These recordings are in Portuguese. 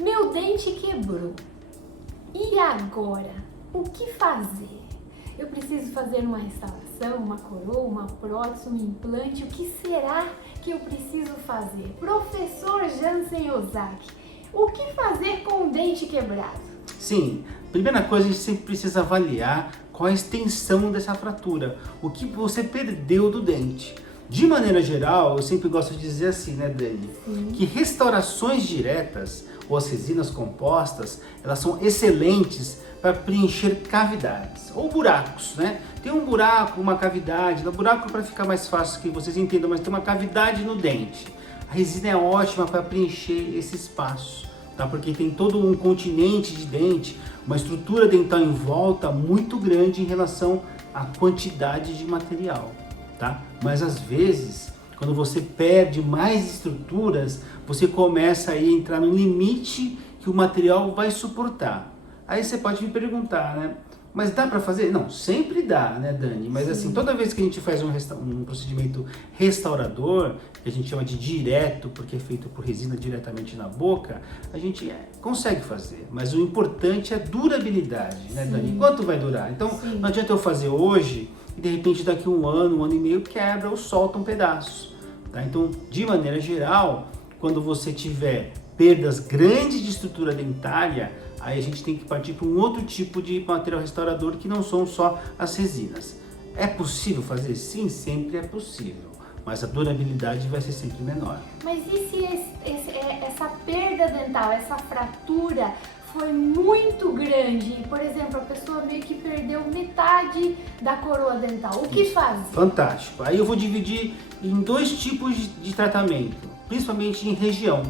Meu dente quebrou. E agora? O que fazer? Eu preciso fazer uma restauração, uma coroa, uma prótese, um implante? O que será que eu preciso fazer? Professor Jansen Ozaki, o que fazer com o dente quebrado? Sim, primeira coisa, a gente sempre precisa avaliar qual a extensão dessa fratura, o que você perdeu do dente. De maneira geral, eu sempre gosto de dizer assim, né, Dani? Sim. Que restaurações diretas ou as resinas compostas, elas são excelentes para preencher cavidades ou buracos, né? Tem um buraco, uma cavidade, no buraco para ficar mais fácil que vocês entendam, mas tem uma cavidade no dente. A resina é ótima para preencher esse espaço, tá? Porque tem todo um continente de dente, uma estrutura dental em volta muito grande em relação à quantidade de material, tá? Mas às vezes, quando você perde mais estruturas, você começa aí a entrar no limite que o material vai suportar. Aí você pode me perguntar, né? Mas dá para fazer? Não, sempre dá, né, Dani? Mas assim, toda vez que a gente faz um procedimento restaurador, que a gente chama de direto, porque é feito por resina diretamente na boca, a gente consegue fazer. Mas o importante é a durabilidade, né, Dani? Quanto vai durar? Então, não adianta eu fazer hoje e de repente daqui um ano e meio quebra ou solta um pedaço, tá? Então, de maneira geral, quando você tiver perdas grandes de estrutura dentária, aí a gente tem que partir para um outro tipo de material restaurador que não são só as resinas. É possível fazer? Sim, sempre é possível, mas a durabilidade vai ser sempre menor. Mas e se essa perda dental, essa fratura foi muito grande? Por exemplo, a pessoa meio que perdeu metade da coroa dental. O que fazer? Fantástico. Aí eu vou dividir em dois tipos de tratamento, principalmente em região,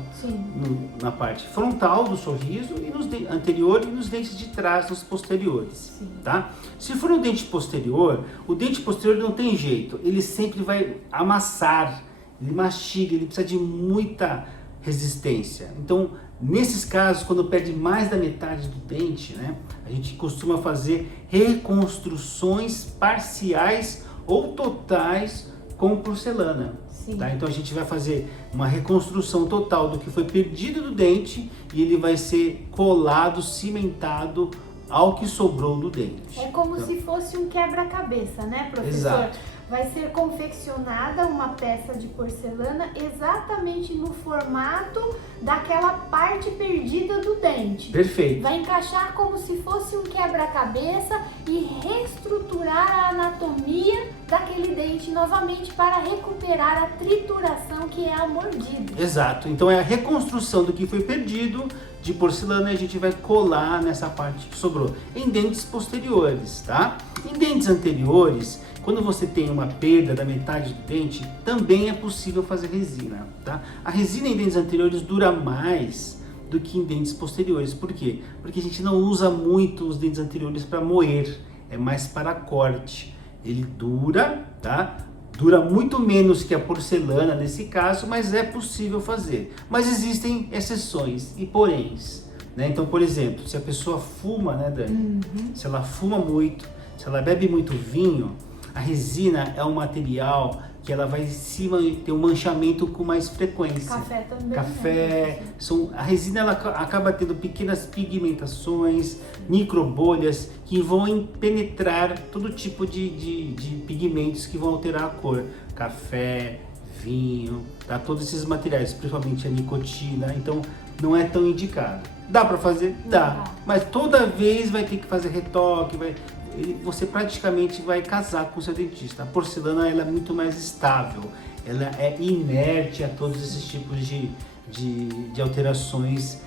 na parte frontal do sorriso e nos anterior e nos dentes de trás, nos posteriores, tá? Se for no dente posterior, o dente posterior não tem jeito, ele sempre vai amassar, ele mastiga, ele precisa de muita resistência. Então, nesses casos, quando perde mais da metade do dente, né, a gente costuma fazer reconstruções parciais ou totais com porcelana. Tá? Então a gente vai fazer uma reconstrução total do que foi perdido do dente e ele vai ser colado, cimentado ao que sobrou do dente. É como se fosse um quebra-cabeça, né, professor? Exato. Vai ser confeccionada uma peça de porcelana exatamente no formato daquela parte perdida do dente. Perfeito. Vai encaixar como se fosse um quebra-cabeça e reestruturar a anatomia daquele dente novamente para recuperar a trituração que é a mordida. Exato. Então é a reconstrução do que foi perdido de porcelana e a gente vai colar nessa parte que sobrou em dentes posteriores, tá? Em dentes anteriores, quando você tem uma perda da metade do dente, também é possível fazer resina, tá? A resina em dentes anteriores dura mais do que em dentes posteriores. Por quê? Porque a gente não usa muito os dentes anteriores para moer, é mais para corte. Ele dura, tá? Dura muito menos que a porcelana nesse caso, mas é possível fazer. Mas existem exceções e poréns, né? Então, por exemplo, se a pessoa fuma, né, Dani? Se ela fuma muito, se ela bebe muito vinho, a resina é um material que ela vai em cima ter um manchamento com mais frequência. Café também. Café, a resina ela acaba tendo pequenas pigmentações, microbolhas que vão penetrar todo tipo de pigmentos que vão alterar a cor. Café, vinho, tá? Todos esses materiais, principalmente a nicotina, então não é tão indicado. Dá para fazer? Dá. Mas toda vez vai ter que fazer retoque, você praticamente vai casar com o seu dentista. A porcelana ela é muito mais estável, ela é inerte a todos esses tipos de alterações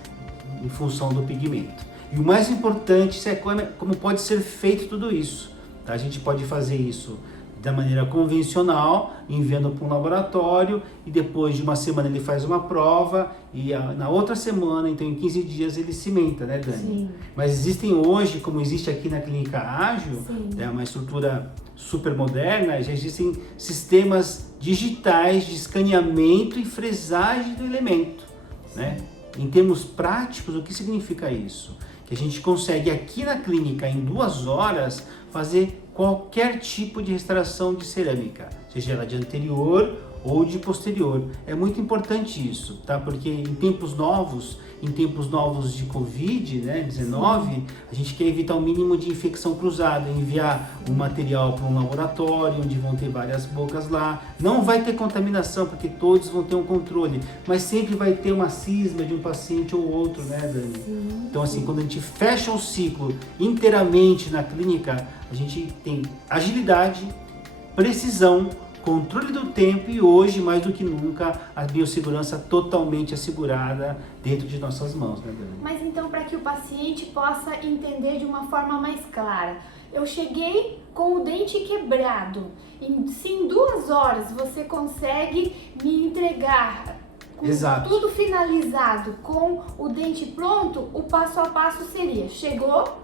em função do pigmento. E o mais importante é como pode ser feito tudo isso. Tá? A gente pode fazer isso da maneira convencional, enviando para um laboratório e depois de uma semana ele faz uma prova e na outra semana, então em 15 dias ele cimenta, né, Dani? Sim. Mas existem hoje, como existe aqui na Clínica Ágil, é uma estrutura super moderna, já existem sistemas digitais de escaneamento e fresagem do elemento, né? Em termos práticos, o que significa isso? Que a gente consegue aqui na clínica, em 2 horas, fazer qualquer tipo de restauração de cerâmica, seja ela de anterior ou de posterior. É muito importante isso, tá? Porque em tempos novos de Covid, né, 19, a gente quer evitar o mínimo de infecção cruzada, enviar um material para um laboratório, onde vão ter várias bocas lá. Não vai ter contaminação, porque todos vão ter um controle, mas sempre vai ter uma cisma de um paciente ou outro, né, Dani? Sim. Então, assim, quando a gente fecha o ciclo inteiramente na clínica, a gente tem agilidade, precisão, controle do tempo e hoje, mais do que nunca, a biossegurança totalmente assegurada dentro de nossas mãos, né, Dani? Mas então, para que o paciente possa entender de uma forma mais clara, eu cheguei com o dente quebrado, se em 2 horas você consegue me entregar com Exato. tudo finalizado, com o dente pronto, o passo a passo seria, chegou,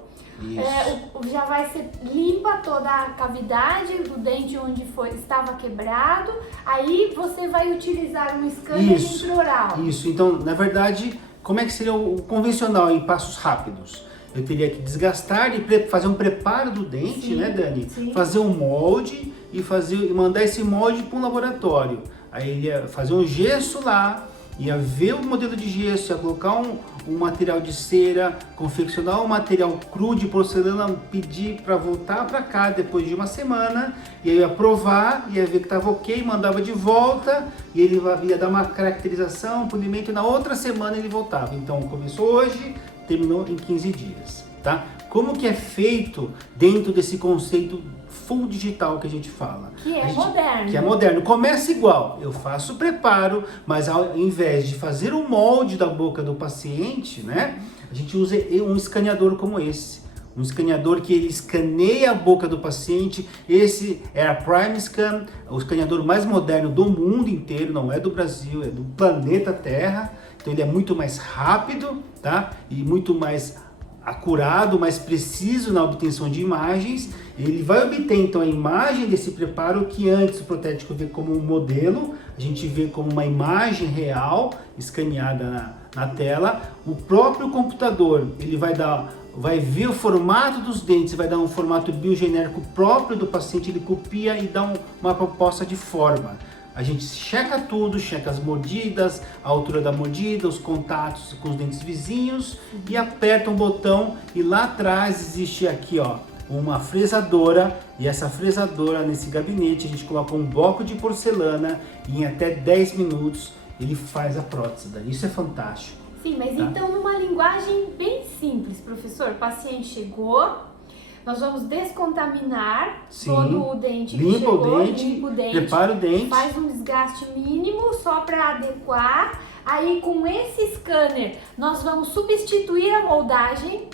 já vai ser limpa toda a cavidade do dente onde estava quebrado, aí você vai utilizar um scanner intraoral. Isso, então, na verdade, como é que seria o convencional em passos rápidos? Eu teria que desgastar e fazer um preparo do dente, né, Dani? Sim. Fazer um molde e mandar esse molde para um laboratório. Aí ele ia fazer um gesso lá, ia ver o modelo de gesso, ia colocar um material de cera, confeccionar um material cru de porcelana, pedir para voltar para cá depois de uma semana, e aí ia provar, ia ver que estava ok, mandava de volta, e ele ia dar uma caracterização, um polimento, e na outra semana ele voltava. Então começou hoje, terminou em 15 dias, tá? Como que é feito dentro desse conceito full digital que a gente fala? Moderno. Que é moderno. Começa igual, eu faço o preparo, mas ao invés de fazer o molde da boca do paciente, né, a gente usa um escaneador como esse. Um escaneador que ele escaneia a boca do paciente. Esse é a Prime Scan, o escaneador mais moderno do mundo inteiro, não é do Brasil, é do planeta Terra. Então ele é muito mais rápido, tá? E muito mais acurado, mais preciso na obtenção de imagens. Ele vai obter então a imagem desse preparo que antes o protético vê como um modelo, a gente vê como uma imagem real escaneada na tela. O próprio computador, ele vai ver o formato dos dentes, vai dar um formato biogenérico próprio do paciente, ele copia e dá uma proposta de forma. A gente checa tudo, checa as mordidas, a altura da mordida, os contatos com os dentes vizinhos e aperta um botão e lá atrás existe aqui, ó, uma fresadora, e essa fresadora nesse gabinete a gente coloca um bloco de porcelana e em até 10 minutos ele faz a prótese. Isso é fantástico. Sim, mas tá? Então numa linguagem bem simples, professor, o paciente chegou, nós vamos descontaminar todo o dente que limpa chegou, o dente, prepara o dente, faz um desgaste mínimo só para adequar. Aí com esse scanner nós vamos substituir a moldagem.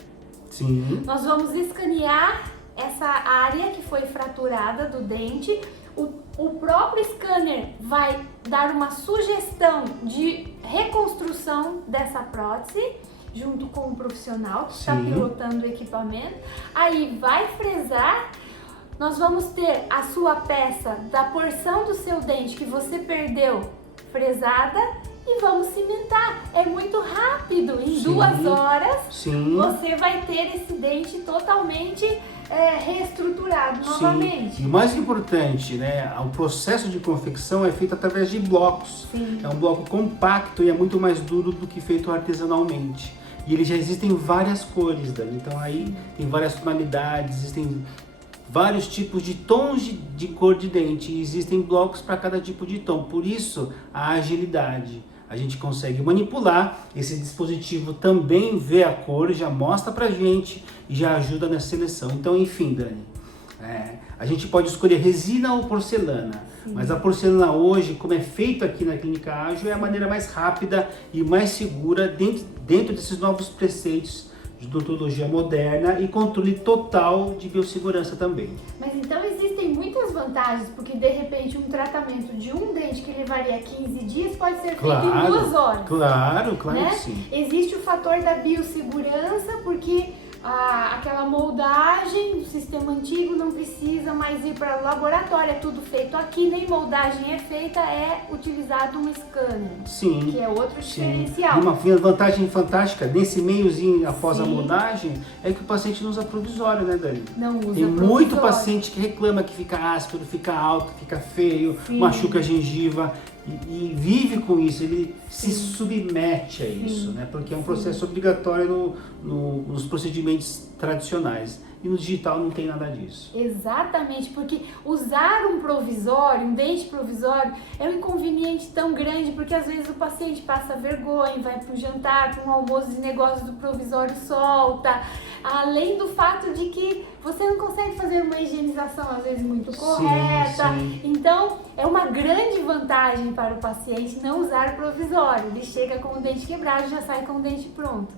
Sim. Nós vamos escanear essa área que foi fraturada do dente. O próprio scanner vai dar uma sugestão de reconstrução dessa prótese, junto com o profissional que está pilotando o equipamento. Aí vai fresar, nós vamos ter a sua peça da porção do seu dente que você perdeu fresada e vamos cimentar. É muito rápido, em 2 horas você vai ter esse dente totalmente reestruturado novamente. E o mais importante, né, o processo de confecção é feito através de blocos. É um bloco compacto e é muito mais duro do que feito artesanalmente. E ele já existem várias cores, Dani. Então aí tem várias tonalidades, existem vários tipos de tons de cor de dente. E existem blocos para cada tipo de tom. Por isso a agilidade. A gente consegue manipular, esse dispositivo também vê a cor, já mostra pra gente e já ajuda na seleção. Então, enfim, Dani, a gente pode escolher resina ou porcelana, mas a porcelana hoje, como é feito aqui na Clínica Ágil, é a maneira mais rápida e mais segura dentro desses novos preceitos de odontologia moderna e controle total de biossegurança também. Mas então existem muitas vantagens, porque de repente um tratamento de um dente que levaria 15 dias pode ser feito em 2 horas. Claro né? que sim. Existe o fator da biossegurança, porque aquela moldagem do sistema antigo, não precisa mais ir para o laboratório, é tudo feito aqui, nem moldagem é feita, é utilizado um scanner. Sim. Que é outro Sim. diferencial. E uma vantagem fantástica nesse meiozinho após a Sim. moldagem é que o paciente não usa provisório, né, Dani? Não usa Tem provisório. muito paciente que reclama que fica áspero, fica alto, fica feio, Sim. machuca a gengiva e vive com isso, ele se Sim. submete a isso, né? Porque é um processo obrigatório nos procedimentos tradicionais. E no digital não tem nada disso. Exatamente, porque usar um provisório, um dente provisório, é um inconveniente tão grande, porque às vezes o paciente passa vergonha, vai para o jantar, para um almoço de negócio do provisório solta, além do fato de que você não consegue fazer uma higienização às vezes muito correta. Sim. Então, é uma grande vantagem para o paciente não usar provisório. Ele chega com o dente quebrado e já sai com o dente pronto.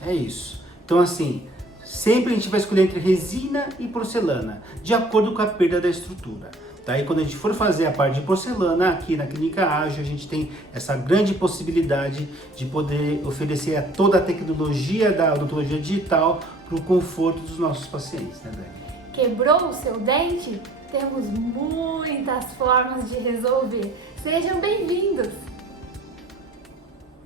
É isso. Então, assim, sempre a gente vai escolher entre resina e porcelana, de acordo com a perda da estrutura. Daí, quando a gente for fazer a parte de porcelana, aqui na Clínica Ágil, a gente tem essa grande possibilidade de poder oferecer toda a tecnologia da odontologia digital para o conforto dos nossos pacientes, né, Dani? Quebrou o seu dente? Temos muitas formas de resolver. Sejam bem-vindos!